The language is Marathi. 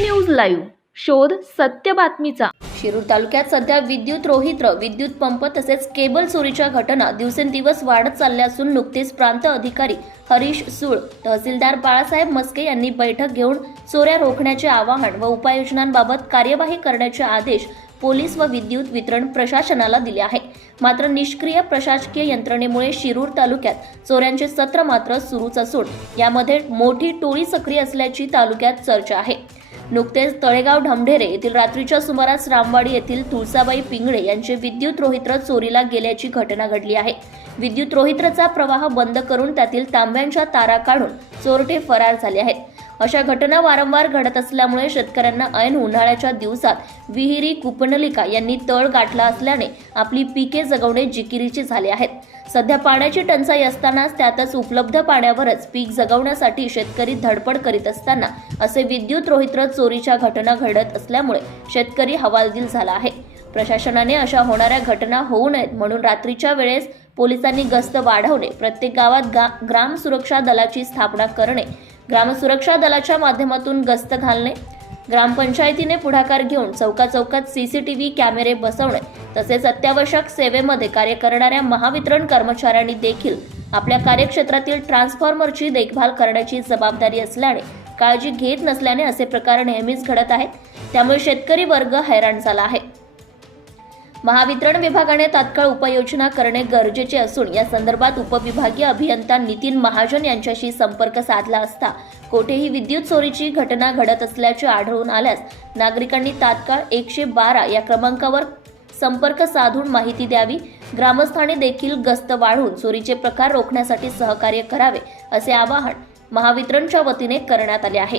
News live. शोध सत्य बातमीचा. शिरूर तालुक्यात सध्या विद्युत रोहित्र विद्युत पंप तसेच केबल चोरीच्या घटना दिवसेंदिवस वाढत चालल्या असून नुकतेच प्रांत अधिकारी हरीश सूळ तहसीलदार बाळासाहेब मस्के यांनी बैठक घेऊन चोऱ्या रोखण्याचे आवाहन व उपाययोजनांबाबत कार्यवाही करण्याचे आदेश पोलीस व विद्युत वितरण प्रशासनाला दिले आहे. मात्र निष्क्रिय प्रशासकीय यंत्रणेमुळे शिरूर तालुक्यात चोऱ्यांचे सत्र मात्र सुरूच असून यामध्ये मोठी टोळी सक्रिय असल्याची तालुक्यात चर्चा आहे. नुकतेच तळेगाव ढमढेरे येथील रात्रीच्या सुमारास रामवाडी येथील तुळसाबाई पिंगळे यांचे विद्युत रोहित्र चोरीला गेल्याची घटना घडली आहे. विद्युत रोहित्रचा प्रवाह बंद करून त्यातील तांब्यांच्या तारा काढून चोरटे फरार झाले आहेत. अशा घटना वारंवार घडत असल्यामुळे शेतकऱ्यांना ऐन उन्हाळ्याच्या दिवसात विहिरी कुपनलिका यांनी तळ गाठला असल्याने आपली पिके जगवणे जिकिरीचे झाले आहेत. सध्या पाण्याची टंचाई असतानाच त्यातच उपलब्ध पाण्यावरच पीक जगवण्यासाठी शेतकरी धडपड करीत असताना असे विद्युत रोहित्र चोरीच्या घटना घडत असल्यामुळे शेतकरी हवालदिल झाला आहे. प्रशासनाने अशा होणाऱ्या घटना होऊ नयेत म्हणून रात्रीच्या वेळेस पोलिसांनी गस्त वाढवणे प्रत्येक गावात गा ग्राम सुरक्षा दलाची स्थापना करणे ग्राम सुरक्षा दलाच्या माध्यमातून गस्त घालणे ग्रामपंचायतीने पुढाकार घेऊन चौका चौकात सीसीटीव्ही कॅमेरे बसवणे तसेच अत्यावश्यक सेवेमध्ये कार्य करणाऱ्या महावितरण कर्मचाऱ्यांनी देखील आपल्या कार्यक्षेत्रातील ट्रान्सफॉर्मरची देखभाल करण्याची जबाबदारी असल्याने काळजी घेत नसल्याने असे प्रकार नेहमीच घडत आहेत. त्यामुळे शेतकरी वर्ग हैराण झाला आहे. महावितरण विभागाने तात्काळ उपाययोजना करणे गरजेचे असून या संदर्भात उपविभागीय अभियंता नितीन महाजन यांच्याशी संपर्क साधला असता कोठेही विद्युत चोरीची घटना घडत असल्याचे आढळून आल्यास नागरिकांनी तात्काळ एकशे बारा या क्रमांकावर संपर्क साधून माहिती द्यावी. ग्रामस्थांनी देखील गस्त वाढवून चोरीचे प्रकार रोखण्यासाठी सहकार्य करावे असे आवाहन महावितरणच्या वतीने करण्यात आले आहे.